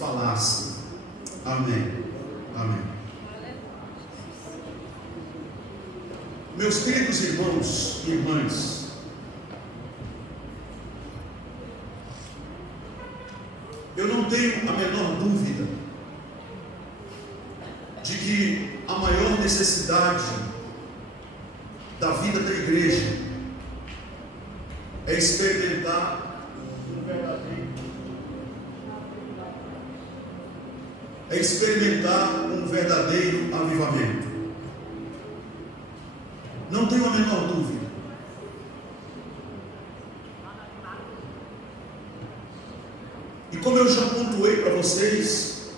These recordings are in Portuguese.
falasse. Amém. Amém. Meus queridos irmãos e irmãs, eu não tenho a menor dúvida de que a maior necessidade da vida da igreja é experimentar um verdadeiro avivamento. Não tenho a menor dúvida. E como eu já pontuei para vocês,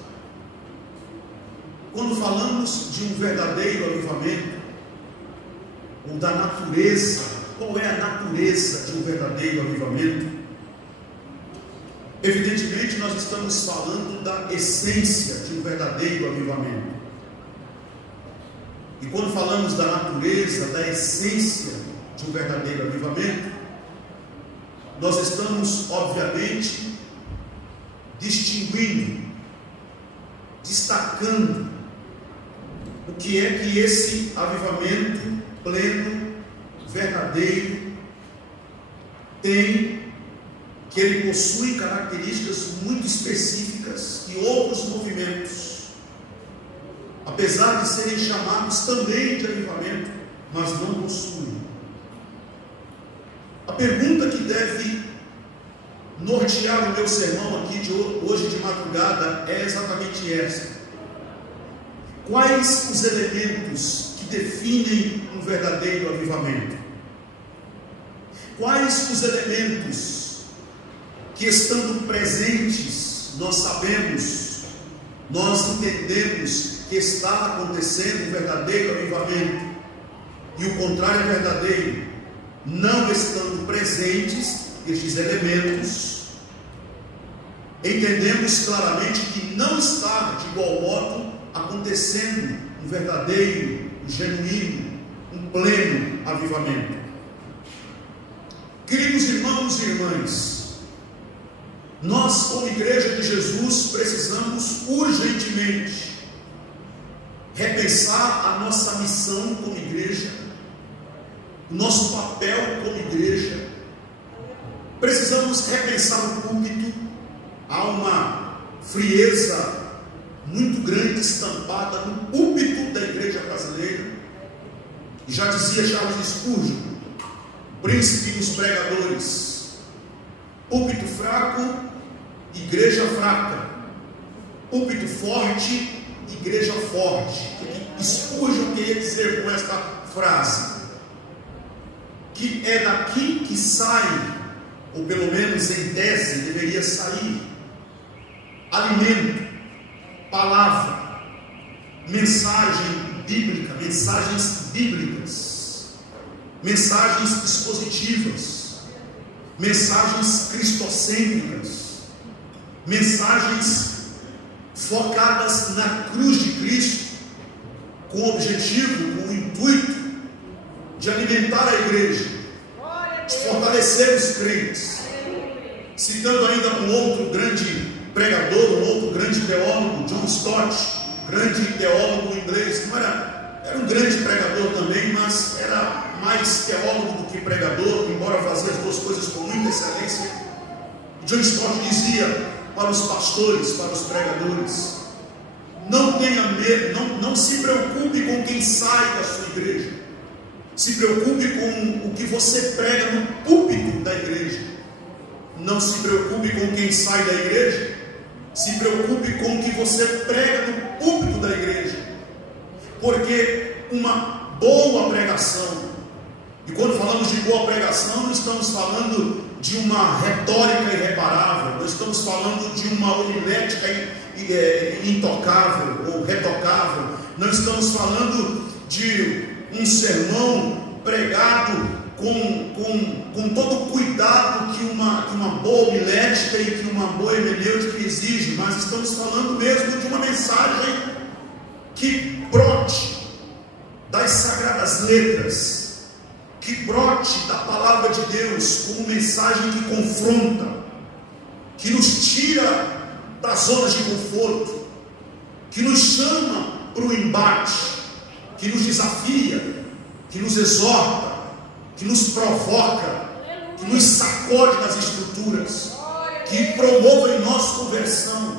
quando falamos de um verdadeiro avivamento, ou da natureza, qual é a natureza de um verdadeiro avivamento? Evidentemente, nós estamos falando da essência de um verdadeiro avivamento. E quando falamos da natureza, da essência de um verdadeiro avivamento, nós estamos, obviamente, distinguindo, destacando o que é que esse avivamento pleno, verdadeiro, tem, que ele possui características muito específicas que outros movimentos, apesar de serem chamados também de avivamento, mas não possuem. A pergunta que deve nortear o meu sermão aqui de hoje de madrugada é exatamente essa: quais os elementos que definem um verdadeiro avivamento? Quais os elementos que, estando presentes, nós sabemos, nós entendemos que está acontecendo um verdadeiro avivamento, e o contrário é verdadeiro? Não estando presentes estes elementos, entendemos claramente que não está de igual modo acontecendo um verdadeiro, um genuíno, um pleno avivamento. Queridos irmãos e irmãs, nós, como Igreja de Jesus, precisamos urgentemente repensar a nossa missão como igreja, o nosso papel como igreja. Precisamos repensar o púlpito. Há uma frieza muito grande estampada no púlpito da igreja brasileira. E já dizia Charles Spurgeon, príncipe dos pregadores: púlpito fraco, igreja fraca; púlpito forte, igreja forte. O que Spurgeon queria dizer com esta frase? Que é daqui que sai, ou pelo menos em tese deveria sair, alimento, palavra, mensagem bíblica, mensagens bíblicas, mensagens expositivas, mensagens cristocêntricas, mensagens focadas na cruz de Cristo, com o objetivo, com o intuito de alimentar a igreja, de fortalecer os crentes. Citando ainda um outro grande pregador, um outro grande teólogo, John Stott, grande teólogo inglês, era um grande pregador também, mas era mais teólogo do que pregador, embora fazia as duas coisas com muita excelência. John Stott dizia para os pastores, para os pregadores: não tenha medo, não se preocupe com quem sai da sua igreja, se preocupe com o que você prega no púlpito da igreja. Não se preocupe com quem sai da igreja, se preocupe com o que você prega no púlpito da igreja, porque uma boa pregação, e quando falamos de boa pregação, não estamos falando de uma retórica irreparável, não estamos falando de uma homilética intocável ou retocável, não estamos falando de um sermão pregado com todo o cuidado que uma boa homilética e que uma boa hermenêutica exige, mas estamos falando mesmo de uma mensagem que brote das sagradas letras, que brote da palavra de Deus como mensagem que confronta, que nos tira das zonas de conforto, que nos chama para o embate, que nos desafia, que nos exorta, que nos provoca, que nos sacode das estruturas, que promove em nós conversão,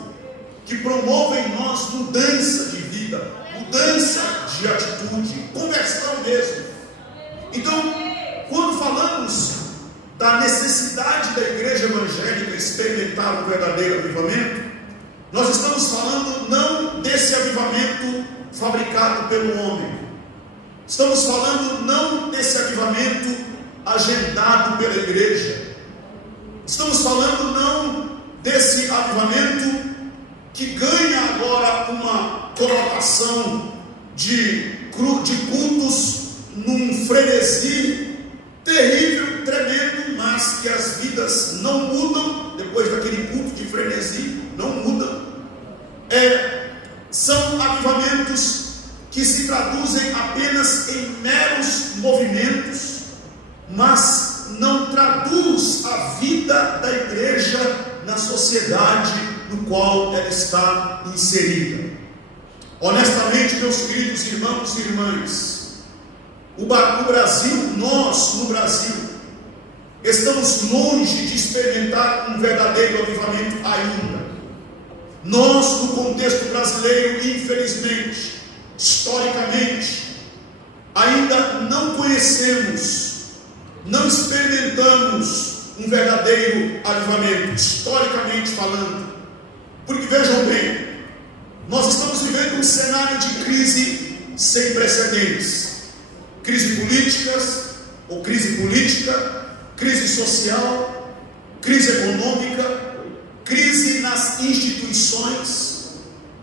que promove em nós mudança de vida, mudança de atitude, conversão mesmo. Então, quando falamos da necessidade da igreja evangélica experimentar o verdadeiro avivamento, nós estamos falando não desse avivamento fabricado pelo homem, estamos falando não desse avivamento agendado pela igreja, estamos falando não desse avivamento que ganha agora uma conotação de cultos num frenesi terrível, tremendo, mas que as vidas não mudam depois daquele culto de frenesi, não mudam. São avivamentos que se traduzem apenas em meros movimentos, mas não traduz a vida da igreja na sociedade no qual ela está inserida. Honestamente, meus queridos irmãos e irmãs, o Brasil, nós no Brasil, estamos longe de experimentar um verdadeiro avivamento ainda. Nós, no contexto brasileiro, infelizmente, historicamente, ainda não conhecemos, não experimentamos um verdadeiro avivamento, historicamente falando. Porque vejam bem, nós estamos vivendo um cenário de crise sem precedentes. Crise política, crise social, crise econômica, crise nas instituições,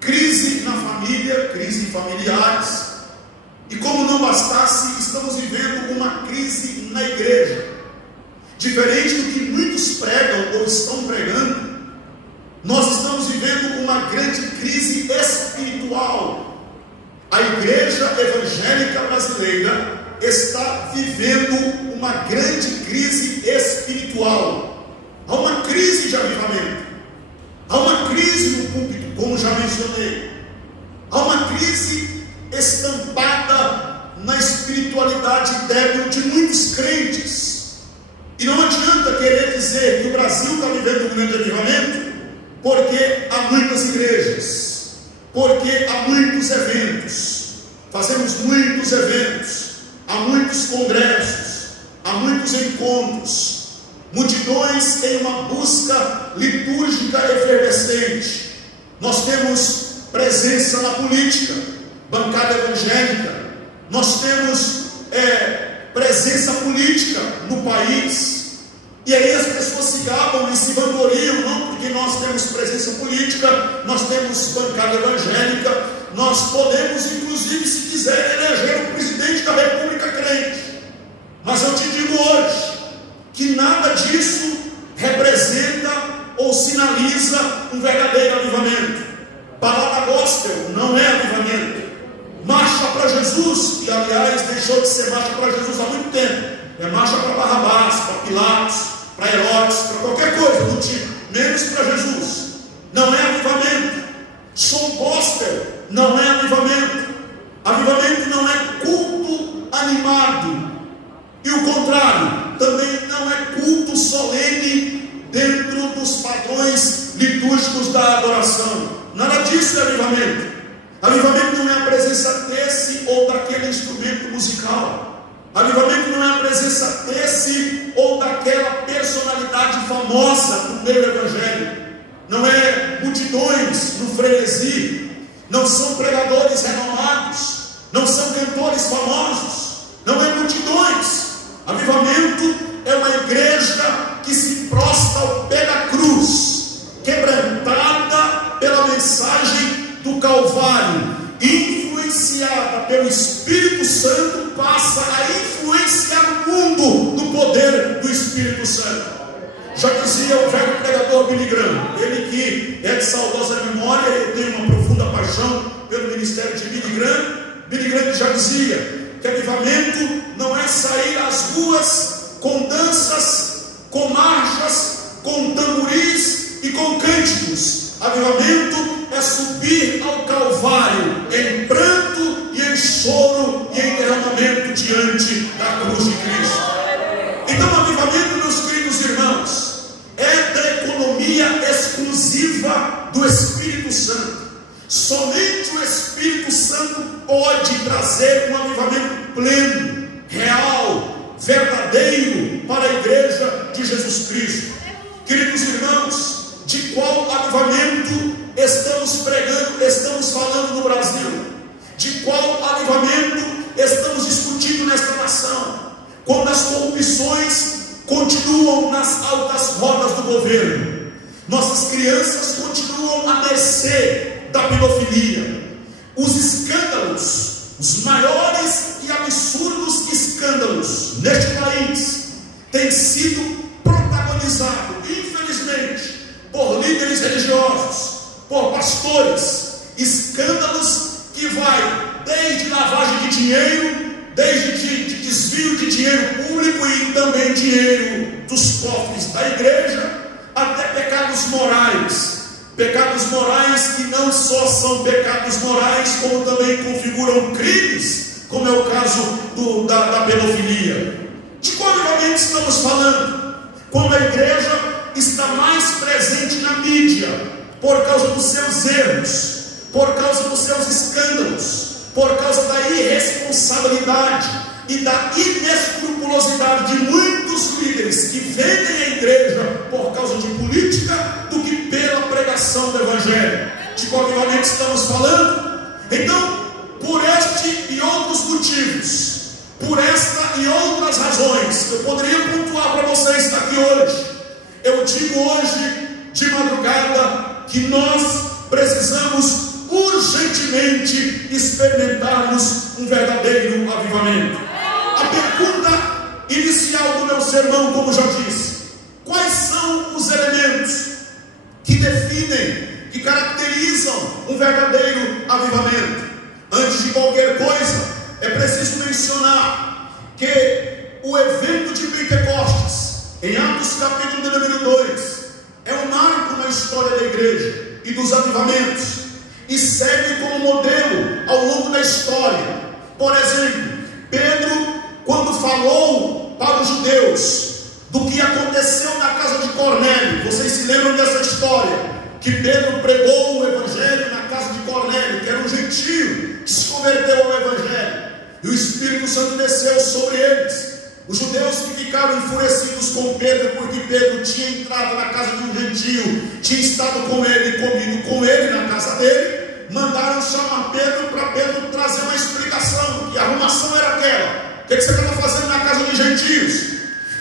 crise na família, crise familiares. E como não bastasse, estamos vivendo uma crise na igreja. Diferente do que muitos pregam ou estão pregando, nós estamos vivendo uma grande crise espiritual. A igreja evangélica brasileira está vivendo uma grande crise espiritual. Há uma crise de avivamento, há uma crise no púlpito, como já mencionei, há uma crise estampada na espiritualidade débil de muitos crentes. E não adianta querer dizer que o Brasil está vivendo um grande avivamento, porque há muitas igrejas, porque há muitos eventos, fazemos muitos eventos, há muitos congressos, há muitos encontros, multidões em uma busca litúrgica efervescente. Nós temos presença na política, bancada evangélica, nós temos presença política no país. E aí as pessoas se gabam e se vangloriam, não porque nós temos presença política, nós temos bancada evangélica, nós podemos inclusive, se quiser, eleger o presidente da república crente. Mas eu te digo hoje, que nada disso representa ou sinaliza um verdadeiro avivamento. Balada gospel não é avivamento. Marcha para Jesus, que aliás deixou de ser marcha para Jesus há muito tempo, é marcha para Barrabás, para Pilatos, para Herodes, para qualquer coisa do tipo, menos para Jesus. Não é avivamento. Som gospel não é avivamento. Avivamento não é culto animado, e o contrário, também não é culto solene dentro dos padrões litúrgicos da adoração. Nada disso é avivamento. Avivamento não é a presença desse ou daquele instrumento musical. Avivamento não é a presença desse ou daquela personalidade famosa do meio evangélico. Não é multidões no frenesi, não são pregadores renomados, não são cantores famosos, não é multidões. Avivamento é uma igreja que se prostra ao pé da cruz, quebrantada pela mensagem do Calvário, influenciada pelo Espírito Santo, passa a influenciar o mundo no poder do Espírito Santo. Já dizia o velho pregador Billy Graham, ele que é de saudosa memória, eu tenho uma profunda paixão pelo ministério de Billy Graham. Billy Graham já dizia que avivamento não é sair às ruas com danças, com marchas, com tamboris e com cânticos. Avivamento é subir ao Calvário em pranto e em choro e em derramamento diante da cruz de Cristo. Então, avivamento, meus queridos irmãos, é da economia exclusiva do Espírito Santo. Somente o Espírito Santo pode trazer um avivamento pleno, real, verdadeiro para a igreja de Jesus Cristo. Queridos irmãos, de qual avivamento estamos pregando, estamos falando no Brasil? De qual avivamento estamos discutindo nesta nação? Quando as corrupções continuam nas altas rodas do governo, nossas crianças continuam a mercê da pedofilia, os escândalos, os maiores e absurdos escândalos neste país têm sido protagonizados, infelizmente, por líderes religiosos, por pastores, escândalos que vai desde lavagem de dinheiro, desde desvio de dinheiro público e também dinheiro dos cofres da igreja, até pecados morais que não só são pecados morais, como também configuram crimes, como é o caso da pedofilia. De qual avivamento estamos falando? Quando a igreja está mais presente na mídia, por causa dos seus erros, por causa dos seus escândalos, por causa da irresponsabilidade e da inescrupulosidade de muitos líderes que vendem a igreja por causa de política, do que pela pregação do Evangelho. De qual avivamento estamos falando? Então, por este e outros motivos, por esta e outras razões, eu poderia pontuar para você estar aqui hoje. Eu digo hoje, de madrugada, que nós precisamos urgentemente experimentarmos um verdadeiro avivamento. A pergunta inicial do meu sermão, como já disse: quais são os elementos que definem, que caracterizam um verdadeiro avivamento? Antes de qualquer coisa, é preciso mencionar que o evento de Pentecostes, em Atos capítulo de número 2, é um marco na história da igreja e dos avivamentos, e serve como modelo ao longo da história. Por exemplo, Pedro, quando falou para os judeus do que aconteceu na casa de Cornélio, vocês se lembram dessa história? Que Pedro pregou o evangelho na casa de Cornélio, que era um gentio, que se converteu ao evangelho, e o Espírito Santo desceu sobre eles. Os judeus que ficaram enfurecidos com Pedro, porque Pedro tinha entrado na casa de um gentio, tinha estado com ele, comido com ele na casa dele, mandaram chamar Pedro para Pedro trazer uma explicação. Que arrumação era aquela? O que você estava fazendo na casa de gentios?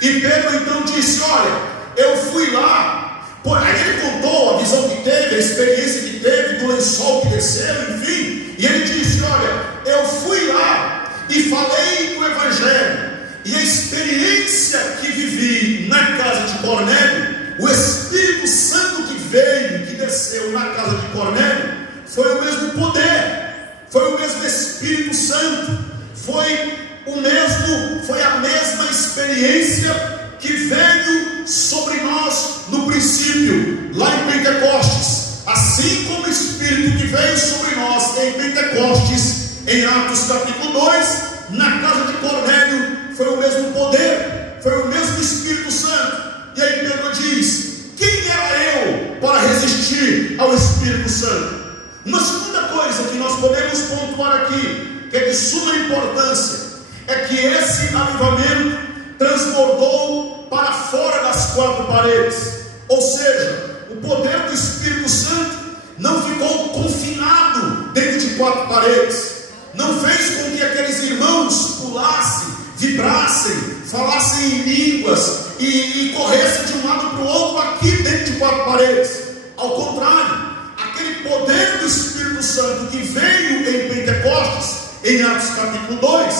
E Pedro então disse: olha, eu fui lá. Aí ele contou a visão que teve, a experiência que teve, do lençol que desceu, enfim. E ele disse: olha, eu fui lá e falei do evangelho. E a experiência que vivi na casa de Cornélio, o Espírito Santo que veio, que desceu na casa de Cornélio, foi o mesmo poder, foi o mesmo Espírito Santo, foi a mesma experiência que veio sobre nós no princípio, lá em Pentecostes. Assim como o Espírito que veio sobre nós em Pentecostes, em Atos capítulo 2, na casa de Cornélio, foi o mesmo poder, foi o mesmo Espírito Santo. E aí Pedro diz: quem era eu para resistir ao Espírito Santo? Uma segunda coisa que nós podemos pontuar aqui, que é de suma importância, é que esse avivamento transbordou para fora das quatro paredes. Ou seja, o poder do Espírito Santo não ficou confinado dentro de quatro paredes, não fez com que aqueles irmãos pulassem, vibrassem, falassem em línguas e corressem de um lado para o outro aqui dentro de quatro paredes. Ao contrário, aquele poder do Espírito Santo que veio em Pentecostes, em Atos capítulo 2,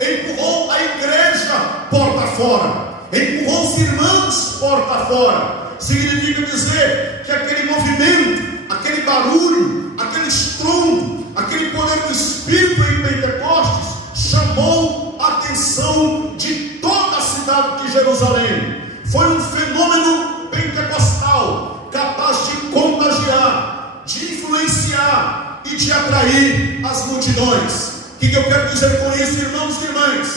empurrou a igreja porta fora, empurrou os irmãos porta fora. Significa dizer que aquele movimento, aquele barulho, aquele estrondo, aquele poder do Espírito em Pentecostes chamou a atenção de toda a cidade de Jerusalém. Foi um fenômeno pentecostal capaz de contagiar e de atrair as multidões. O que eu quero dizer com isso, irmãos e irmãs?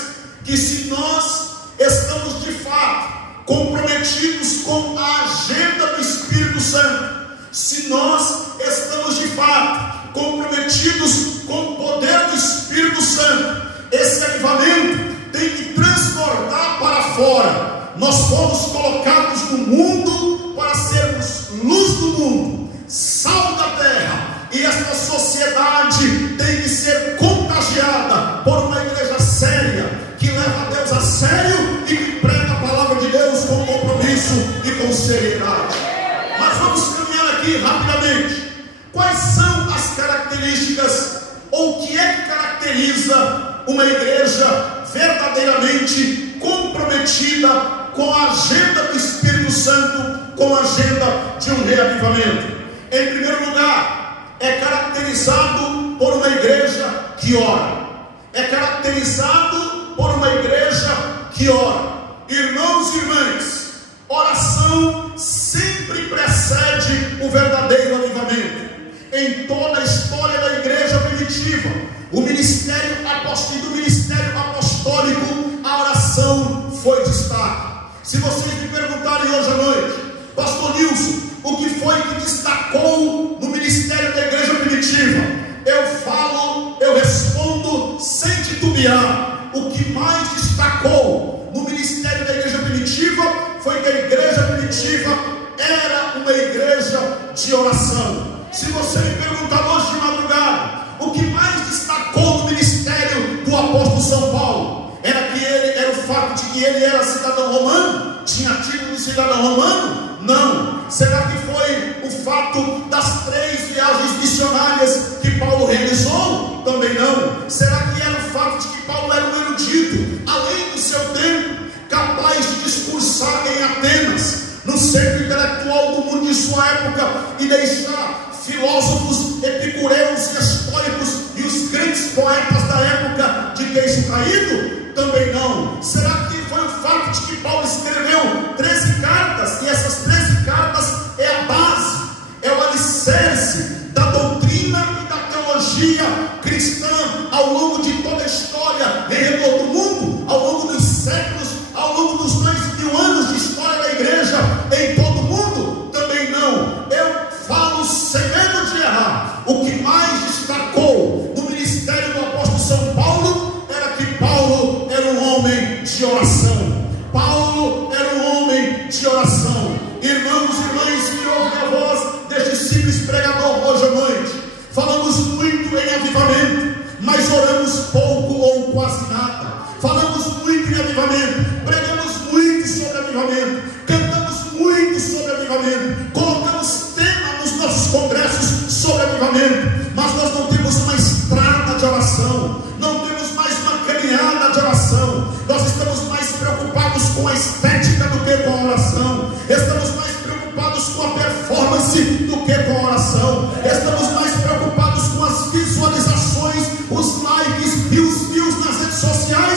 Que se nós estamos de fato comprometidos com a agenda do Espírito Santo, se nós estamos de fato comprometidos com o poder do Espírito Santo, esse avivamento tem que transbordar para fora. Nós fomos colocados no mundo para sermos luz do mundo, sal da terra, e esta sociedade tem que ser contagiada por uma igreja séria, que leva a Deus a sério e que prega a palavra de Deus com compromisso e com seriedade. Mas vamos caminhar aqui rapidamente. Quais são as características, ou o que é que caracteriza uma igreja verdadeiramente comprometida com a agenda do Espírito Santo, com a agenda de um reavivamento? Em primeiro lugar, é caracterizado por uma igreja que ora. É caracterizado por uma igreja que ora. Irmãos e irmãs, oração sempre precede o verdadeiro avivamento. Em toda a história da igreja primitiva, o ministério apostólico, a oração foi destaque. Se vocês me perguntarem hoje à noite, Pastor Nilson, o que foi que destacou no ministério da igreja primitiva? Eu respondo sem titubear. O que mais destacou no ministério da igreja primitiva foi que a igreja primitiva era uma igreja de oração. Se você me perguntar hoje de madrugada, o que mais destacou no ministério do apóstolo São Paulo, era o fato de que ele era cidadão romano? Tinha título de cidadão romano? Não. Será que foi o fato das 3 viagens missionárias que Paulo realizou? Também não. Será que era o fato de que Paulo era um erudito, além do seu tempo, capaz de discursar em Atenas, no centro intelectual do mundo de sua época, e deixar filósofos epicureus e estoicos e os grandes poetas da época de queixo caído? Também não. Será que foi o fato de que Paulo escreveu 13 cartas, e essas 13 cartas é a base, é o alicerce da doutrina e da teologia cristã ao longo de toda a história, em redor do mundo, ao longo dos séculos, ao longo dos 2000 anos de história da igreja em todo o mundo? Também não. Eu falo sem medo de errar. O que mais destacou no ministério do apóstolo São Paulo era que Paulo era um homem de oração. Paulo era um homem de oração. Irmãos e irmãs, que ouvem a voz deste simples pregador hoje à noite, falamos muito em avivamento, mas oramos pouco ou quase nada. Falamos muito em avivamento, pregamos muito sobre avivamento, cantamos muito sobre avivamento, colocamos tema nos nossos congressos sobre avivamento, mas nós não temos uma estrada de oração, não temos mais uma caminhada de oração. Nós estamos mais preocupados com a estética do que com a oração, estamos mais preocupados com a performance do que com a oração, estamos mais preocupados com as visualizações, os likes e os views nas redes sociais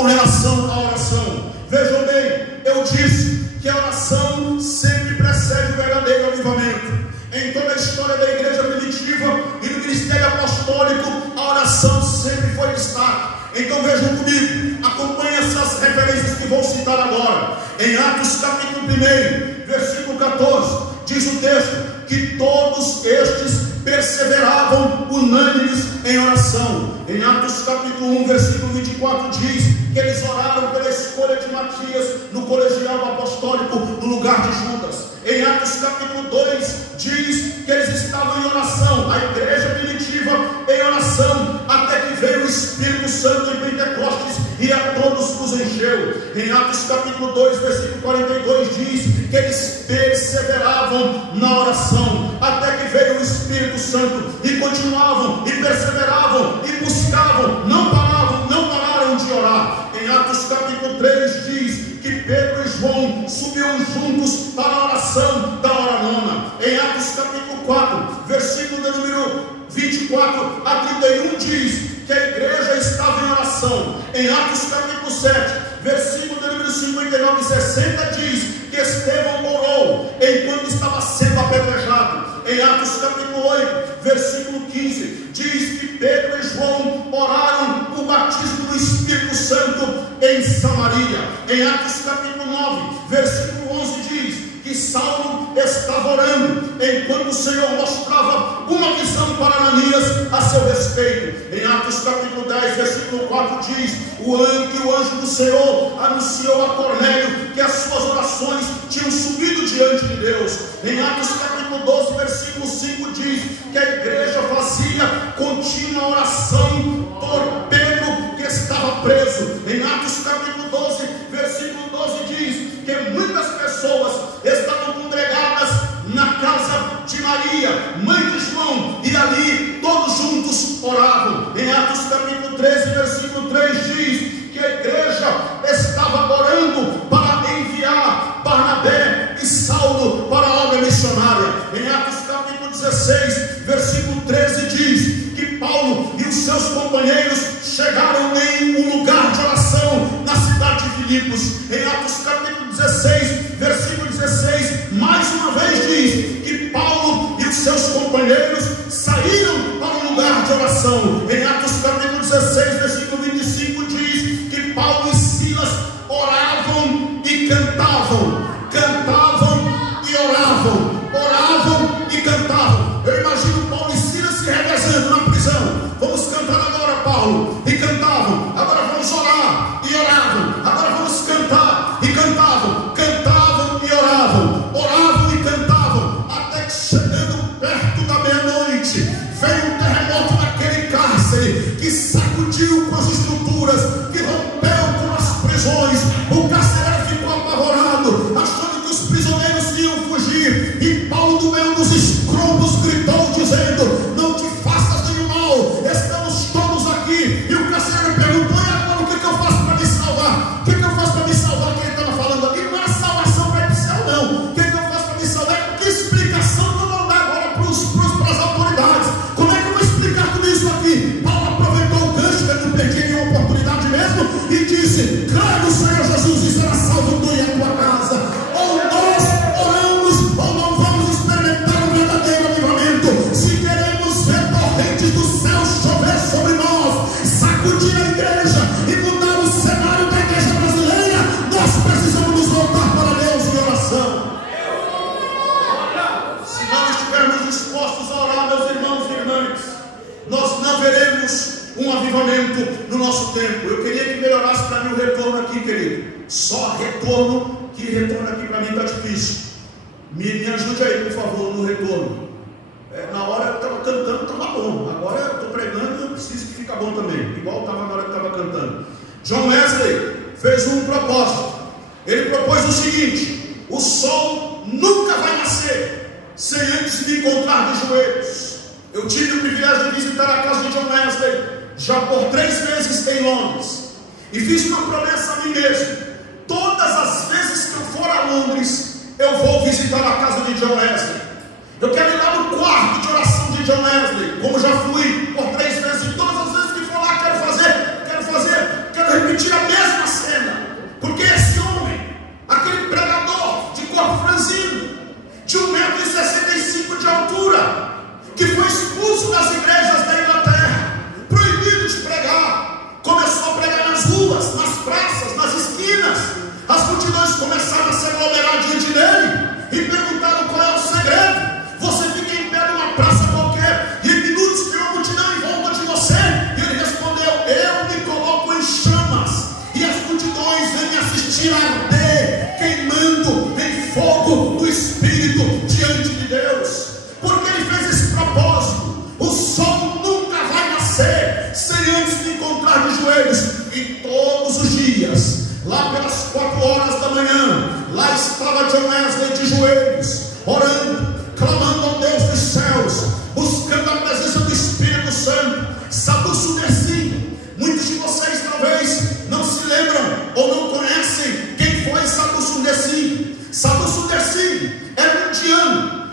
com relação à oração. Vejam bem, eu disse que a oração sempre precede o verdadeiro avivamento. Em toda a história da igreja primitiva e do ministério apostólico, a oração sempre foi destaque. Então vejam comigo, acompanhem essas referências que vou citar agora. Em Atos capítulo 1, versículo 14, diz o texto que todos estes perseveravam unânimes em oração. Em Atos capítulo 1, versículo 24 diz que eles oraram pela escolha de Matias no colegial apostólico no lugar de Judas. Em Atos capítulo 2 diz que eles estavam em oração, a igreja primitiva em oração, até que veio o Espírito Santo em Pentecostes e a todos os encheu. Em Atos capítulo 2, versículo 42 diz que eles perseveravam na oração, até que veio o Espírito Santo, e continuavam, e perseveravam, e buscavam, não pararam de orar. Em Atos capítulo 3 diz que Pedro e João subiam juntos para a oração da hora nona. Em Atos capítulo 4, versículo de número 24 a 31 diz que a igreja estava em oração. Em Atos capítulo 7, versículo de número 59 e 60 diz que Estevão orou enquanto estava sendo apedrejado. Em Atos capítulo 8, versículo 15 diz que Pedro e João oraram o batismo do Espírito Santo em Samaria. Em Atos capítulo 9, versículo 11 diz que Saulo estava orando enquanto o Senhor mostrava uma visão para Ananias a seu respeito. Em Atos capítulo 10, versículo 4 diz que o anjo do Senhor anunciou a Cornélio que as suas orações tinham subido diante de Deus. Em Atos capítulo 12, versículo 5 diz que a igreja fazia contínua oração por Pedro que estava preso. Em Atos capítulo 12, versículo 12 diz que muitas pessoas estavam congregadas na casa de Maria, mãe de João, e ali todos juntos oravam. Em Atos capítulo 13, versículo 3 diz que a igreja estava orando para enviar Barnabé e Saulo para a obra missionária. Em Atos capítulo 16, versículo 13 diz que Paulo e os seus companheiros chegaram em um lugar de oração na cidade de Filipos. Em Atos capítulo 16, versículo 16, mais uma vez diz que Paulo e os seus companheiros saíram para um lugar de oração. Em Atos capítulo 16, versículo 25 diz que Paulo e Silas oravam e cantavam e oravam e cantavam. Eu imagino Paulo e Silas se revezando na prisão. Vamos cantar agora, Paulo, e cantavam. Agora vamos orar e oravam. Agora vamos cantar e cantavam e oravam e cantavam, até que chegando perto da meia-noite veio um terremoto naquele cárcere que sacudiu com as estruturas, que rompeu com as prisões. O carcereiro ficou apavorado, achando que os prisioneiros iam fugir, e Paulo, do meio dos estrombos, gritou dizendo: não te faças nenhum mal, estamos todos aqui. E o carcereiro perguntou: e agora o que eu faço para me salvar? O que eu faço para me salvar? Que ele estava falando ali não é salvação para o céu, não. O que eu faço para me salvar? Que explicação eu vou dar agora para as autoridades? Como é que eu vou explicar tudo isso aqui? Paulo aproveitou o gancho, que ele não perdia nenhuma oportunidade mesmo, e disse: crê no Senhor Jesus e será salvo tu e a tua casa. Ou nós oramos, ou não vamos experimentar um verdadeiro avivamento. Se queremos ver torrentes do céu chover sobre nós, sacudir a igreja e mudar o cenário da igreja brasileira, nós precisamos nos voltar para Deus em oração. Se não estivermos dispostos a orar, meus irmãos e irmãs, nós não veremos um avivamento no nosso tempo. Eu queria que melhorasse para mim o retorno aqui, querido. Só retorno, que retorno aqui para mim está difícil. Me ajude aí, por favor, no retorno. Na hora eu estava cantando, estava bom. Agora eu estou pregando, eu preciso que fique bom também. Igual estava na hora que estava cantando. John Wesley fez um propósito. Ele propôs o seguinte: o sol nunca vai nascer sem antes me encontrar de joelhos. Eu tive o privilégio de visitar a casa de John Wesley já por 3 vezes em Londres, e fiz uma promessa a mim mesmo: todas as vezes que eu for a Londres, eu vou visitar a casa de John Wesley. Eu quero ir lá no quarto de oração de John Wesley, como já fui por 3 vezes, e todas as vezes que for lá quero repetir a mesma ruas, nas praças, nas esquinas. As multidões começaram a se aglomerar diante dele e perguntaram qual é o segredo. Você fica em pé numa praça qualquer e em minutos tem uma multidão em volta de você. E ele respondeu: eu me coloco em chamas e as multidões vêm me assistir arder, queimando em fogo do Espírito diante de Deus. Porque ele fez esse propósito. O sol nunca vai nascer sem antes me encontrar de joelhos. E todos os dias, lá pelas 4 horas da manhã, lá estava John Wesley de joelhos, orando, clamando ao Deus dos céus, buscando a presença do Espírito Santo. Sadduceo descia. Muitos de vocês talvez não se lembram ou não conhecem quem foi Sadduceo descia. Sadduceo descia era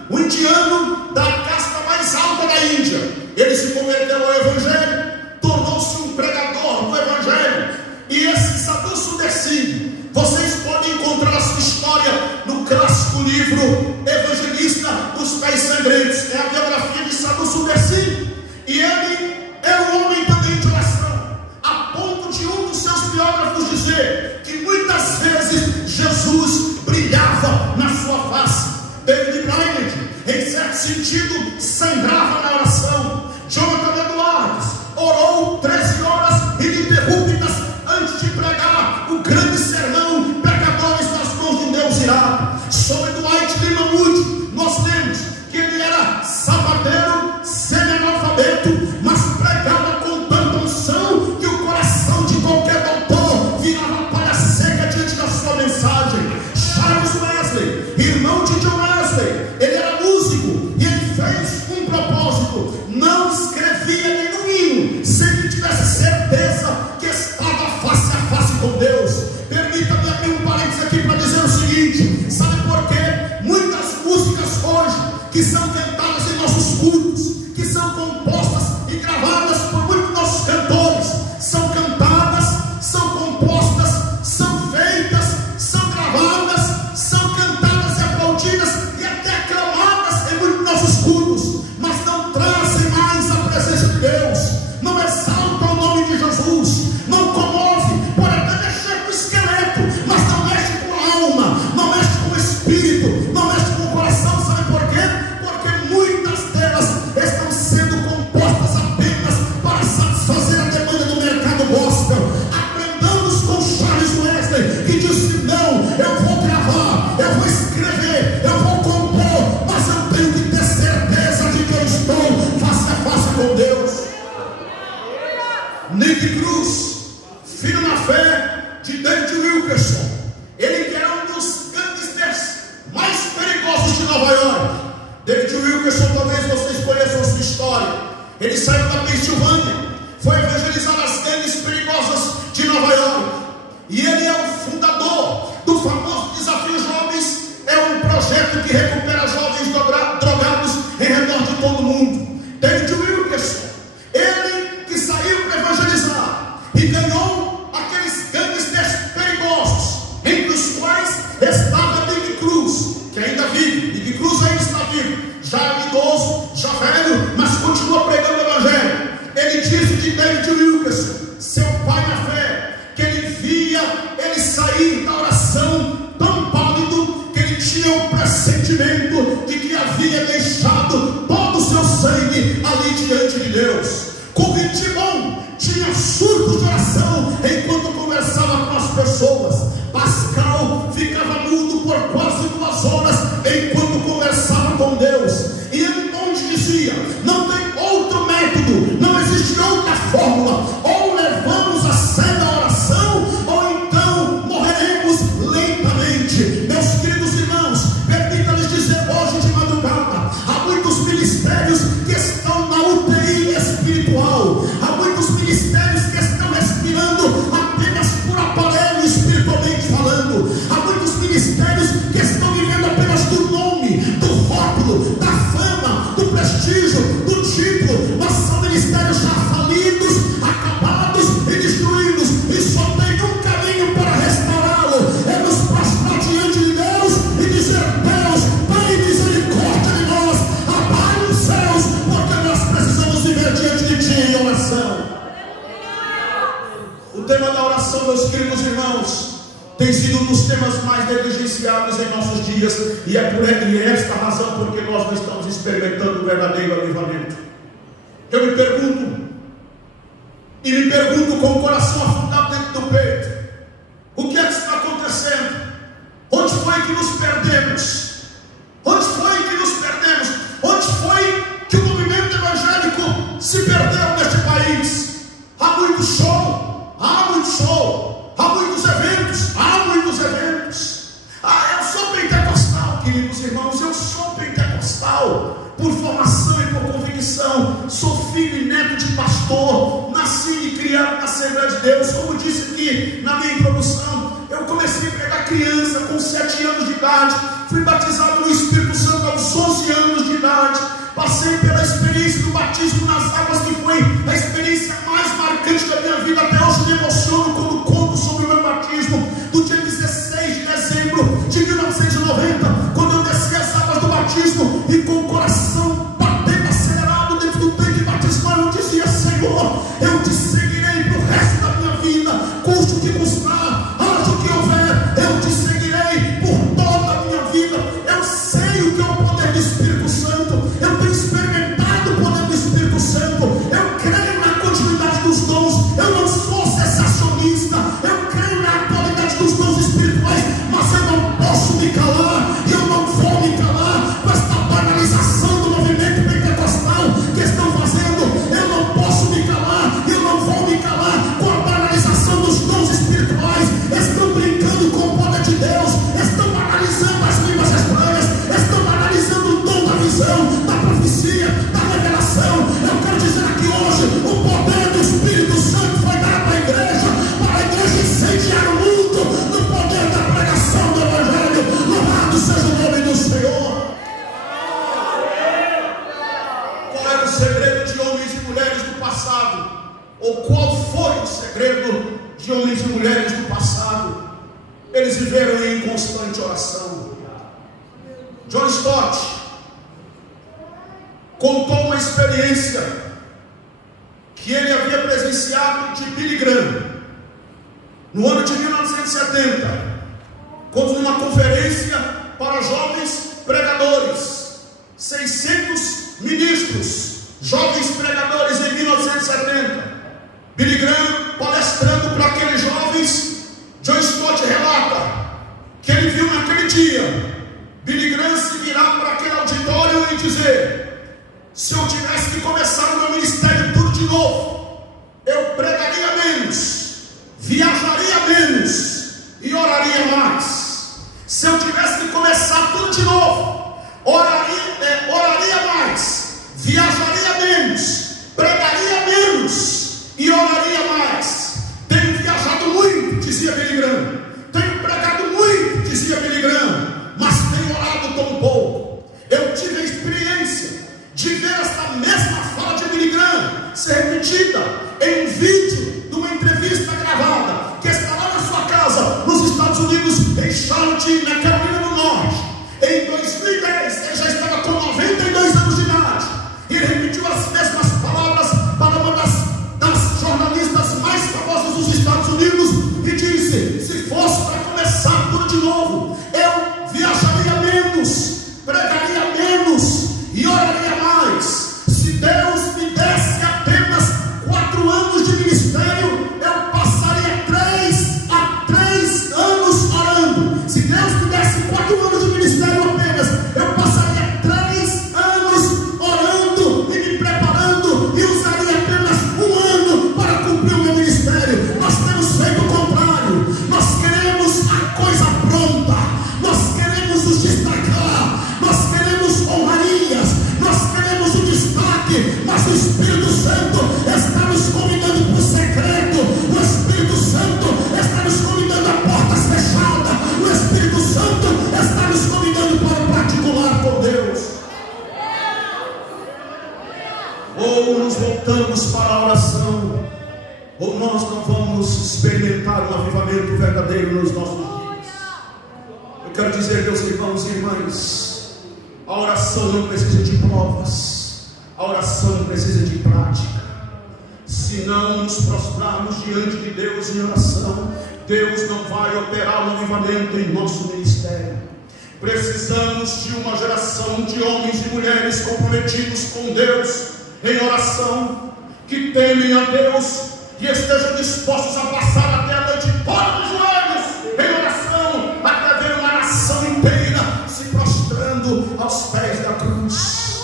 um indiano da casta mais alta da Índia. Ele se converteu ao Evangelho, tornou-se um pregador do Evangelho. E esse Sadduceo descia, vocês podem encontrar a sua história no clássico livro Evangelista dos Pés Sangrentos. É a biografia de Sadduceo descia. E ele era um homem também de oração, a ponto de um dos seus biógrafos dizer que muitas vezes Jesus brilhava na sua face. David Brainerd, em certo sentido, sangrava na oração. Jonathan Edwards orou 13 horas ininterruptas antes de pregar o grande sermão Pecadores nas mãos de um Deus irado. Sobre Dwight Lima Moody, nós lemos que ele era sapateiro, semi-analfabeto, mas pregava com tanta unção que o coração de qualquer doutor virava palha seca diante da sua mensagem. Charles Wesley, irmão de John Wesley, ele era músico e ele fez um propósito: não escrevia nenhum hino sem que tivesse certeza que estava face a face com Deus. Permita-me abrir um parênteses aqui para dizer o seguinte: sabe por quê? Muitas músicas hoje que são cantadas em nossos cultos, que são compostas e gravadas por muitos nossos cantores, são cantadas, são compostas, são feitas, são gravadas, são cantadas e aplaudidas e até aclamadas em muitos nossos cultos, mas não trazem mais a presença de Deus, não exaltam o nome de Jesus, não comove, pode até mexer com o esqueleto, mas não mexe com a alma, não mexe com o espírito, não mexe com o coração. Sabe por quê? Porque muitas delas estão sendo compostas apenas para satisfazer a demanda do mercado gospel. Aprendamos com Charles Wesley, que disse: não, eu vou gravar, eu vou escrever, eu vou compor, mas eu tenho que ter certeza de que eu estou face a face com Deus. Nick Cruz, filho na fé de David Wilkerson, ele que era um dos gangsters mais perigosos de Nova York. David Wilkerson, talvez vocês conheçam a sua história. Ele saiu da Pensilvânia, foi evangelizar as gangues perigosas de Nova York, e ele é o fundador do famoso Desafio Jovens. É um projeto que recupera jovens drogados em redor de todo o mundo. David Wilkerson, ele que saiu para evangelizar e ganhou aqueles gangsters perigosos, entre os quais estava Nick Cruz, que ainda vive. Nick Cruz ainda está vivo, já idoso, já velho, mas continua pregando o evangelho. Ele disse de David Wilkerson, seu pai na fé, que ele via ele sair da oração tão pálido que ele tinha o pressentimento de que havia deixado todo o seu sangue ali diante de Deus. Curitiba tinha surtos de oração enquanto conversava com as pessoas. Pascal ficava mudo por quase 2 horas enquanto conversava com Deus. E ele onde dizia: não tem outro método, não existe outra fórmula. Ou levamos a sério a oração, ou então morreremos lentamente. Meus queridos irmãos, permita-lhes dizer hoje de madrugada: há muitos ministérios que estão na UTI espiritual, há muitos ministérios que estão respirando da oração, meus queridos irmãos, tem sido um dos temas mais negligenciados em nossos dias, e é por esta razão porque nós não estamos experimentando o verdadeiro avivamento. Eu me pergunto com o coração afundado dentro do peito: o que é que está acontecendo? Onde foi que nos perdemos? Onde foi que nos perdemos? Onde foi que o movimento evangélico se perdeu neste país? Há muito show, há muitos eventos, eu sou pentecostal, queridos irmãos, eu sou pentecostal por formação e por convicção, sou filho e neto de pastor, nasci e criado na Assembleia de Deus. Como disse aqui na minha introdução, eu comecei a pregar criança com 7 anos de idade, fui batizado no Espírito Santo aos 11 anos de idade, passei pela experiência do batismo nas águas, que foi a experiência mais marcante da minha vida. Até hoje me emociono quando conto sobre o meu batismo, do dia 16 de dezembro de 1990, quando eu desci as águas do batismo e com o coração batendo acelerado dentro do tanque batismal, eu dizia: Senhor, eu te seguirei para o resto da minha vida, custe o que custar, haja o que houver, eu te seguirei por toda a minha vida. Eu sei o que é o poder do Espírito Santo, eu tenho experimentado o poder do Espírito Santo, eu creio na continuidade dos dons, eu não sou sensacionista, eu creio na atualidade dos dons espirituais, mas eu não posso me calar, e eu não vou me calar com esta banalização do movimento pentecostal que estão fazendo. Eu não posso me calar, e eu não vou me calar com a banalização dos dons espirituais. Estão brincando com o poder de Deus, estão banalizando as línguas estranhas, estão banalizando o dom da visão, da profecia, da revelação. Eu quero dizer aqui hoje: o poder do Espírito Santo foi dado para a igreja incendiar o mundo no poder da pregação do Evangelho. Louvado seja o nome do Senhor. Qual era o segredo de homens e mulheres do passado? Ou qual foi o segredo de homens e mulheres do passado? Eles viveram em constante oração. John Stott contou uma experiência que ele havia presenciado de Billy Graham no ano de 1970, quando numa conferência para jovens pregadores, 600 ministros, jovens pregadores em 1970, Billy Graham palestrando para aqueles jovens. John Stott relata que ele viu naquele dia Billy Graham se virar para aquele auditório e dizer: se eu tivesse que começar o meu ministério tudo de novo, eu pregaria menos, viajaria menos e oraria mais. Se eu tivesse que começar tudo de novo, oraria mais, viajaria menos, pregaria menos e oraria mais. Tenho viajado muito, dizia Billy Graham, tenho pregado muito, dizia Billy Graham, mas tenho orado tão pouco. Eu tive a experiência de ver esta mesma fala de Billy Graham ser repetida em um vídeo de uma entrevista gravada, que está lá na sua casa, nos Estados Unidos, em Charlotte, na Carolina do Norte. Em 2010, ele já estava com 92 anos de idade, e ele repetiu as mesmas palavras para uma das jornalistas mais famosas dos Estados Unidos, e disse: se fosse para começar tudo de novo, eu viajaria menos, pregaria menos e oraria mais. Se Deus me desse apenas 4 anos de ministério, eu passaria 3 anos orando. Se Deus me desse 4 anos de ministério apenas, eu passaria 3 anos orando e me preparando, e usaria apenas 1 ano para cumprir o meu ministério. Nós temos feito o contrário. Nós queremos a coisa pronta, nós queremos nos destacar, nós queremos honrarias, nós queremos o destaque, mas o Espírito Santo está nos convidando para o secreto. O Espírito Santo está nos convidando a portas fechadas. O Espírito Santo está nos convidando para o particular com Deus. Ou nos voltamos para a oração, ou nós não vamos experimentar um avivamento verdadeiro nos nossos dias. Eu quero dizer, meus irmãos e irmãs, a oração não precisa de provas, a oração precisa de prática. Se não nos prostrarmos diante de Deus em oração, Deus não vai operar o avivamento em nosso ministério. Precisamos de uma geração de homens e mulheres comprometidos com Deus em oração, que temem a Deus e estejam dispostos a passar até a noite toda de joelhos em oração, até ver uma nação inteira se prostrando aos pés da cruz.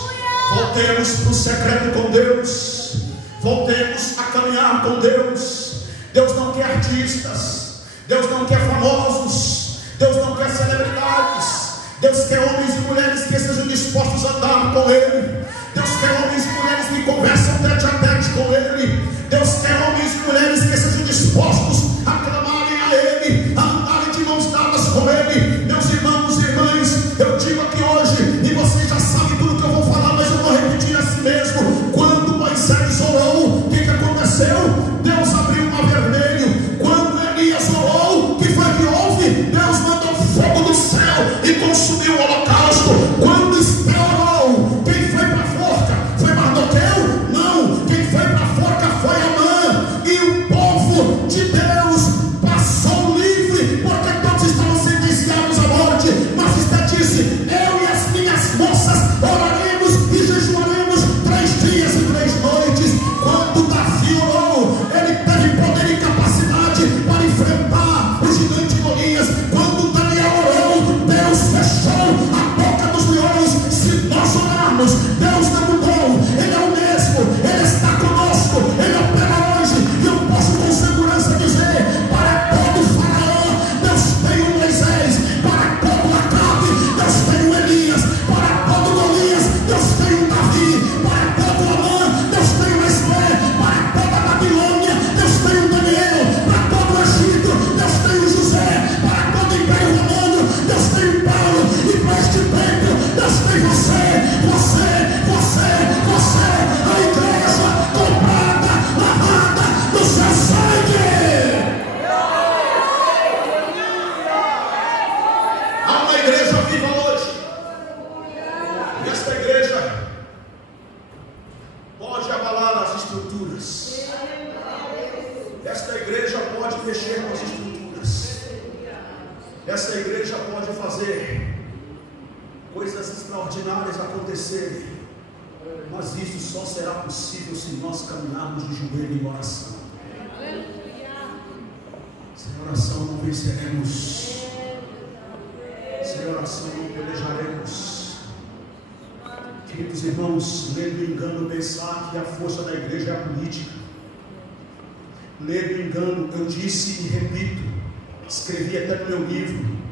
Voltemos para o secreto com Deus, voltemos a caminhar com Deus. Deus não quer artistas, Deus não quer famosos, Deus não quer celebridades. Deus quer homens e mulheres que estejam dispostos a andar com Ele. Deus quer homens e mulheres que conversam tete a tete com Ele. Deus quer homens e mulheres que estejam dispostos a clamarem a Ele, a andarem de mãos dadas com Ele. Meus irmãos e irmãs, eu digo aqui hoje, e vocês já sabem tudo que eu vou falar, mas eu vou repetir assim mesmo. Quando Moisés orou, o que aconteceu? Deus abriu o mar vermelho. Quando Elias orou, o que foi que houve? Deus mandou fogo do céu e consumiu o holocausto. Quando Esther orou, quem foi para a forca? Foi Mardoqueu? Não, quem foi para a forca foi Amã. E o povo de Deus passou livre, porque todos estavam sentenciados à morte. Mas Esther disse: eu e as minhas moças oraremos e jejuaremos 3 dias e 3 noites. Quando Davi orou, ele teve poder e capacidade para enfrentar o gigante Golias. Quando Daniel orou, Deus fechou a boca dos leões. Se nós orarmos, Deus não mudou, Ele é o mesmo, Ele está conosco, Ele opera hoje. E eu posso com segurança dizer: para todo Faraó, Deus tem um Moisés; para todo Acabe, Deus tem um Elias; para todo Golias, Deus tem um Davi; para todo Amã, Deus tem um Esther; para toda a Babilônia, Deus tem um Daniel; para todo o Egito, Deus tem um José; para todo o Império Romano, Deus tem um Paulo; e para este tempo, Deus tem você, a igreja comprada, lavada no seu sangue. Há uma igreja viva hoje, e esta igreja pode abalar as estruturas, esta igreja pode mexer com as estruturas, esta igreja pode fazer coisas extraordinárias acontecerem, mas isso só será possível se nós caminharmos de joelho em oração. Sem oração não venceremos, sem oração não pelejaremos. Queridos irmãos, ler do engano pensar que a força da igreja é a política. Ler do engano, eu disse e repito, escrevi até no meu livro: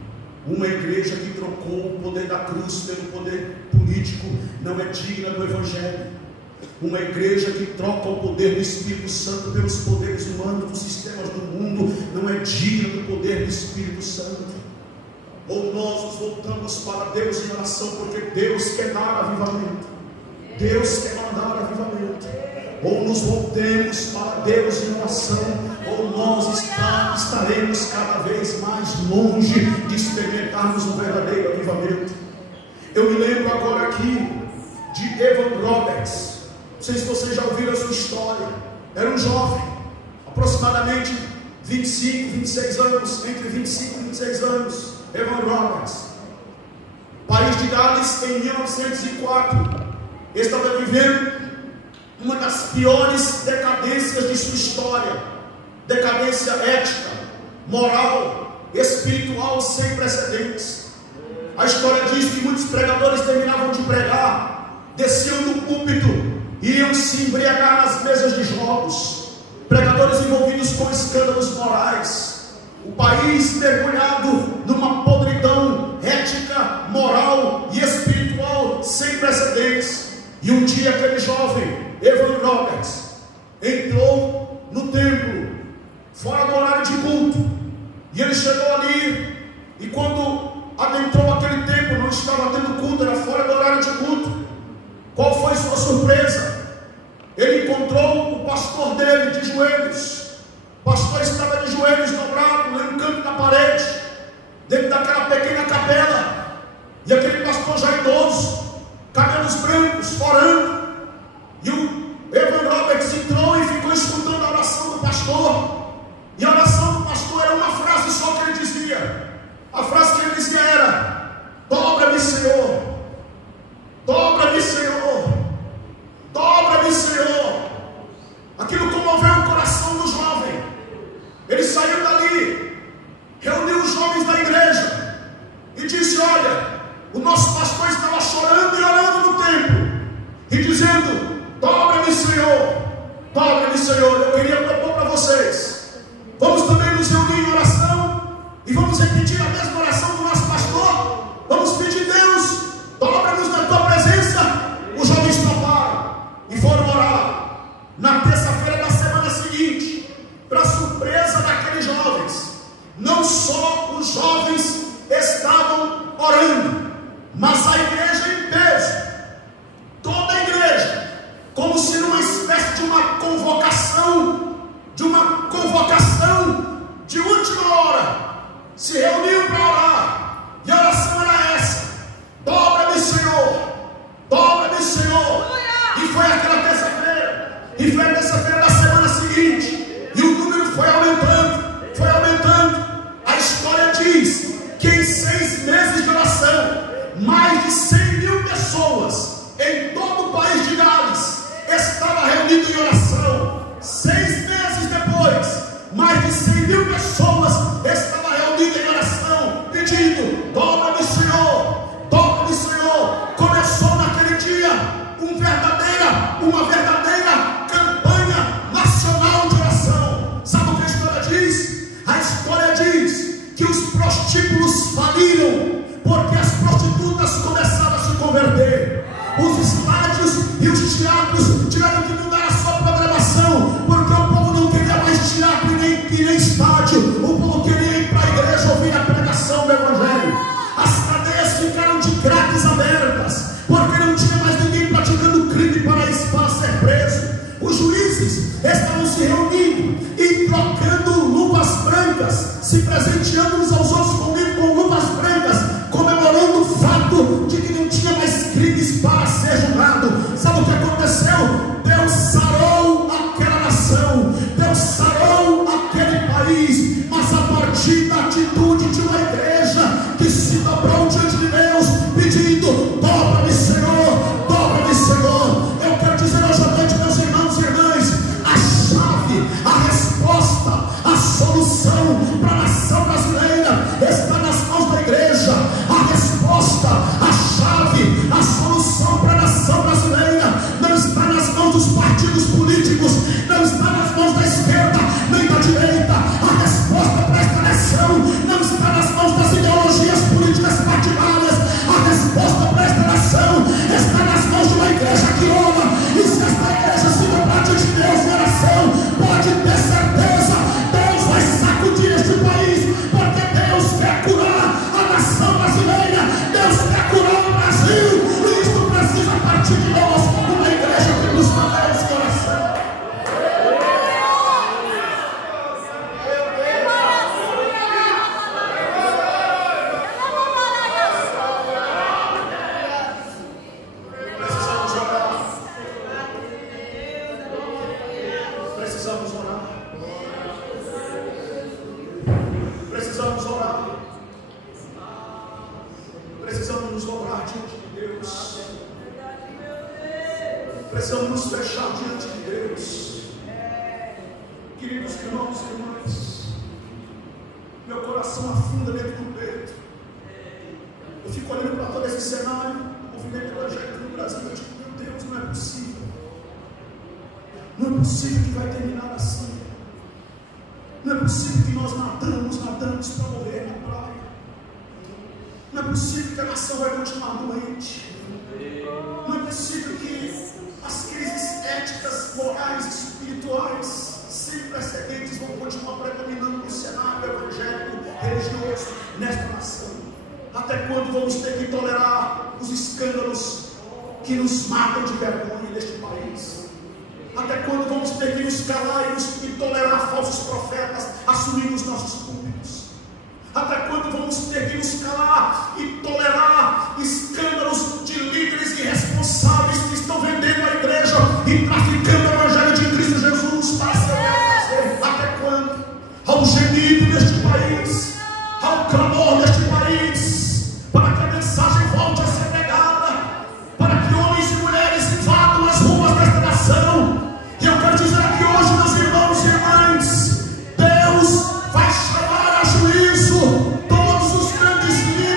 uma igreja que trocou o poder da cruz pelo poder político não é digna do Evangelho. Uma igreja que troca o poder do Espírito Santo pelos poderes humanos dos sistemas do mundo não é digna do poder do Espírito Santo. Ou nós nos voltamos para Deus em oração, porque Deus quer dar avivamento, Deus quer mandar avivamento. Ou nos voltemos para Deus em oração, ou nós estaremos cada vez mais longe de experimentarmos um verdadeiro avivamento. Eu me lembro agora aqui de Evan Roberts. Não sei se vocês já ouviram a sua história. Era um jovem, aproximadamente 25, 26 anos, entre 25 e 26 anos. Evan Roberts, país de Gales, em 1904, estava vivendo uma das piores decadências de sua história, decadência ética, moral, espiritual sem precedentes. A história diz que muitos pregadores terminavam de pregar, desciam do púlpito e iam se embriagar nas mesas de jogos. Pregadores envolvidos com escândalos morais. O país mergulhado numa podridão ética, moral e espiritual sem precedentes. E um dia aquele jovem, Evan Roberts, entrou no templo, fora do horário de culto, e ele chegou ali, e quando adentrou aquele templo, não estava tendo culto, era fora do horário de culto. Qual foi sua surpresa? Ele encontrou o pastor dele de joelhos. O pastor estava de joelhos dobrado em um canto da parede, dentro daquela pequena capela, e aquele pastor já idoso, cabelos brancos, orando. E o Evan Roberts entrou e ficou escutando nosso pastor estava chorando e orando no templo e dizendo: dobra-me, Senhor, dobra-me, Senhor. Eu queria propor para vocês, vamos também nos reunir em oração e vamos repetir a mesma oração do nosso pastor. Vamos pedir: Deus, dobra-nos na tua presença. Os jovens toparam e foram orar. Na terça-feira da semana seguinte, para surpresa daqueles jovens, não só os jovens estavam orando, mas a igreja em peso, toda a igreja, como se numa espécie de uma convocação de última hora, se reuniu para orar. E a oração era essa: dobra-me, Senhor, dobra-me, Senhor. E foi aquela terça-feira, e foi a terça-feira da semana seguinte, e o número foi aumentando, foi aumentando. A história diz que em 6 meses de oração, mais de 100.000 pessoas em todo o país de Gales estavam reunidas em oração. 6 meses depois, mais de 100.000 pessoas estavam reunidas em oração, pedindo: dobra-me, Senhor, dobra-me, Senhor. Começou naquele dia uma verdadeira campanha nacional de oração. Sabe o que a história diz? A história diz que os prostíbulos faliram porque as prostitutas começaram a se converter. Os estádios e os teatros tiveram que mudar a sua programação, porque o povo não queria mais teatro e nem estádio. O povo queria ir para a igreja ouvir a pregação do Evangelho. As cadeias ficaram de grades abertas, porque não tinha mais ninguém praticando crime para ser preso. Os juízes estavam se reunindo e trocando luvas brancas, se presenteando uns aos outros com luvas brancas, comemorando o fato de que não tinha mais crimes para ser julgado. Sabe o que aconteceu? Deus sarou aquela nação, Deus sarou aquele país, mas a partir da atitude de uma igreja que se dobrou diante de Deus, pedindo: dobra-me, Senhor, dobra-me, Senhor. Eu quero dizer hoje à noite, meus irmãos e irmãs, a chave, a resposta, a solução para a nação brasileira está nas mãos da igreja. A resposta, a chave, a solução para a nação brasileira não está nas mãos dos partidos políticos, não está nas mãos da esquerda nem da direita. A resposta para esta nação não está nas mãos das ideologias políticas partidárias. A resposta para esta nação está nas mãos de uma igreja que ora. E se esta igreja se dobrar diante de Deus em oração, pode ter certeza, Deus vai sacudir este país, porque Deus quer curar a nação brasileira, Deus quer curar o Brasil, e isto precisa partir de nós, uma igreja que nos Deus em oração. Precisamos orar. Precisamos orar. Precisamos nos dobrar diante de Deus. Precisamos nos fechar diante de Deus. Queridos irmãos e irmãs, meu coração afunda dentro do peito. Eu fico olhando para todo esse cenário, o movimento evangélico no Brasil. Eu digo: meu Deus, não é possível. Não é possível que vai terminar assim. Não é possível que nós nadamos para morrer na praia. Não é possível que a nação vai continuar doente. Não é possível que as crises éticas, morais e espirituais sem precedentes vão continuar predominando no cenário evangélico religioso nesta nação. Até quando vamos ter que tolerar os escândalos que nos matam de vergonha neste país? Até quando vamos ter que nos calar e tolerar falsos profetas assumindo os nossos púlpitos? Até quando vamos ter que nos calar e tolerar escândalos de líderes irresponsáveis que estão vendendo a igreja e traficando o evangelho de Cristo Jesus para seu prazer? Até quando? Há um gemido neste país, há um clamor neste país, para que a mensagem volte a ser pregada, para que homens e mulheres invadam as ruas desta nação. E eu quero dizer aqui hoje, meus irmãos e irmãs, Deus vai chamar a juízo todos os grandes líderes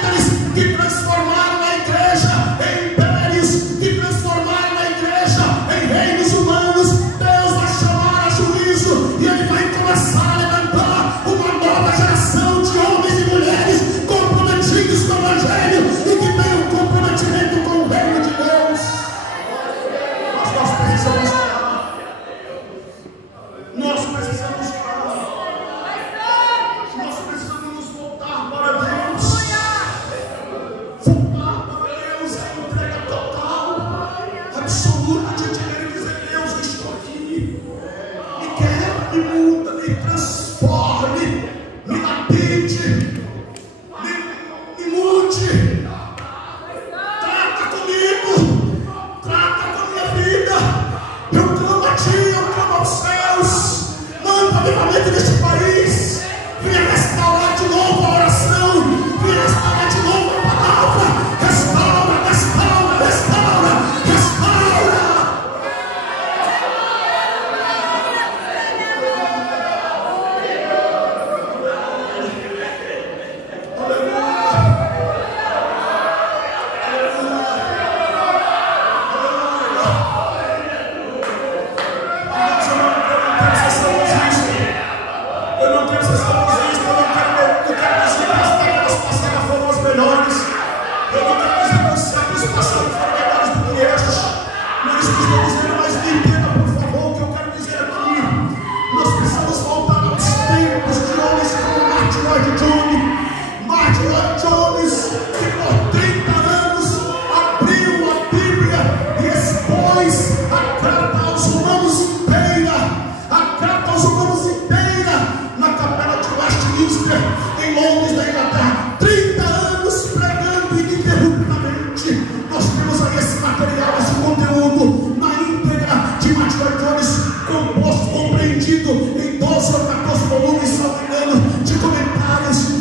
Manchester, em Londres, na Inglaterra, 30 anos pregando ininterruptamente. Nós temos aí esse material, esse conteúdo na íntegra de Martin Lloyd-Jones, composto, compreendido em 12 ou 14 volumes, se não me engano, de comentários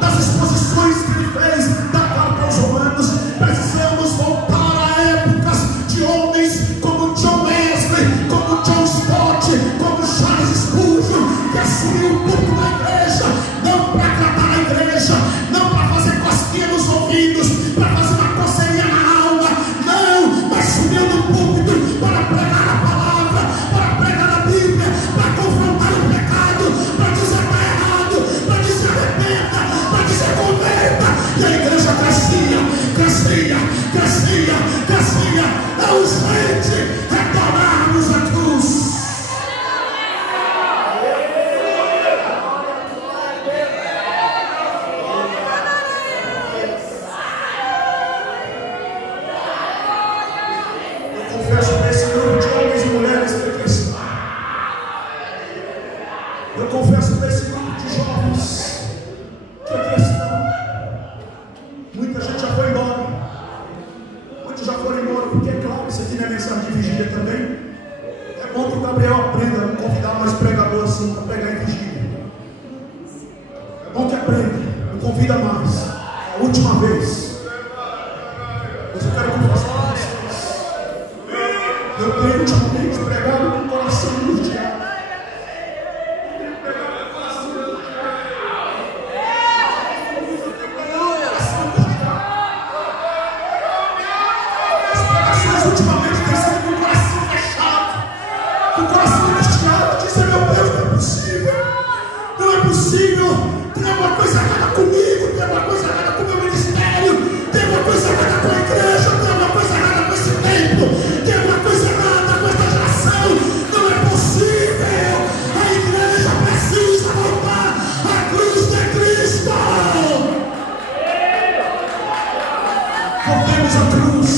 das exposições que ele fez da carta aos Romanos. Precisamos voltar a épocas de homens como John Wesley, como John Stott, como Charles Spurgeon, que assumiu o púlpito da igreja, não para agradar a igreja, não para fazer cosquinha nos ouvidos, para fazer uma coceirinha na alma, não, mas subiu no púlpito para pregar a palavra, para pregar a Bíblia, para confrontar o pecado, para dizer que está errado, para dizer arrependa, para dizer converta. E a igreja crescia, crescia, crescia, crescia. É urgente retornarmos à cruz. Eu confesso para esse grupo de homens e mulheres que aqui estão. Eu confesso para esse grupo de jovens que aqui estão. Muita gente já foi embora. Muitos já foram embora, porque é claro, isso aqui não é mensagem de vigília também. É bom que o Gabriel aprenda a não convidar mais pregador assim para pregar em vigília. É bom que aprenda, não convida mais. É a última vez. Mas eu quero confessar para vocês. Eu tenho ultimamente pregado com o coração angustiado. Ultimamente tem sido com o coração fechado, com o coração angustiado, dizendo: meu Deus, não é possível, não é possível, tem alguma coisa errada comigo, tem alguma coisa errada com o meu ministério, tem alguma coisa errada com a igreja, tem alguma coisa errada com esse tempo, tem alguma coisa errada com esta geração, não é possível, a igreja precisa voltar à cruz de Cristo. Voltemos à cruz.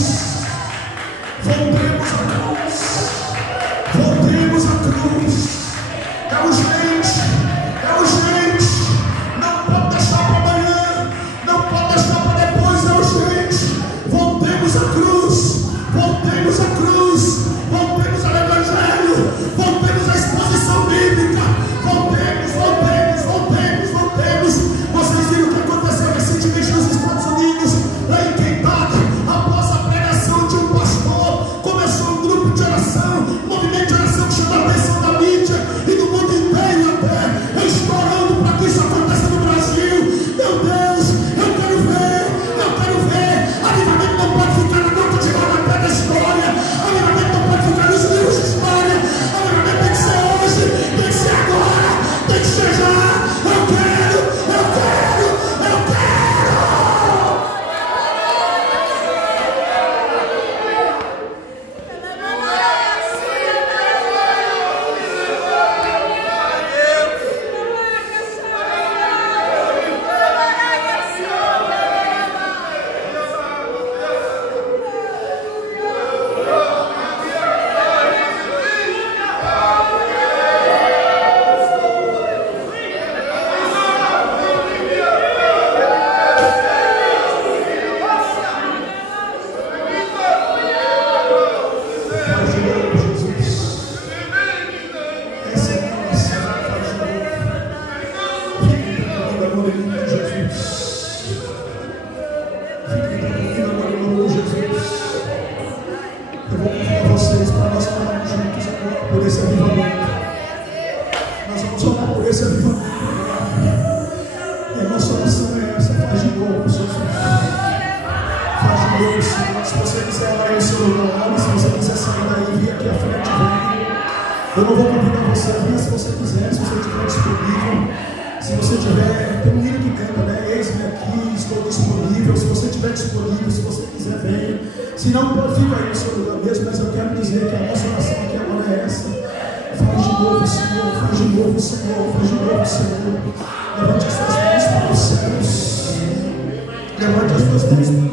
Voltemos à cruz. Voltemos à cruz. É urgente. É urgente. Não pode deixar para amanhã. Não pode deixar para depois. É urgente. Voltemos à cruz. Voltemos à cruz. Voltemos ao Evangelho. Voltemos à exposição bíblica. Voltemos, voltemos, voltemos, voltemos. Vocês viram o que aconteceu recentemente nos Estados Unidos, lá em Kentucky, após a pregação de um pastor. Começou um grupo de oração, um movimento de oração que chamou a atenção da mídia e do mundo inteiro até, explorando para que isso aconteça no Brasil. Meu Deus, eu quero ver, eu quero ver. Avivamento não pode ficar na nota de rodapé da história, avivamento não pode ficar nos livros de história, avivamento tem que ser hoje, tem que ser agora, tem que ser já. Eu quero, eu quero, eu quero. Faz de novo, Jesus. Essa é a minha oração. Faz de novo. Fiquem tranquilos, amor, em nome de Jesus. Fiquem tranquilos, amor, em nome de Jesus. Eu vou convidar vocês para nós orarmos juntos agora por esse avivamento. Nós vamos orar por esse avivamento. E a nossa oração é essa. Faz de novo, Jesus. Faz de novo, Senhor. Se você quiser orar em seu lugar, se você quiser sair daí, vir aqui à frente, vem. Eu não vou convidar você a vir se você quiser, se você estiver disponível. Se você tiver, tem um hino que canta, né? Eis-me aqui, estou disponível. Se você estiver disponível, se você quiser, venha. Se não, fica aí no seu lugar mesmo. Mas eu quero dizer que a nossa oração aqui agora é essa. Faz de novo, Senhor. Faz de novo, Senhor. Faz de novo, Senhor. Levante as suas mãos para os céus. Levante as suas mãos para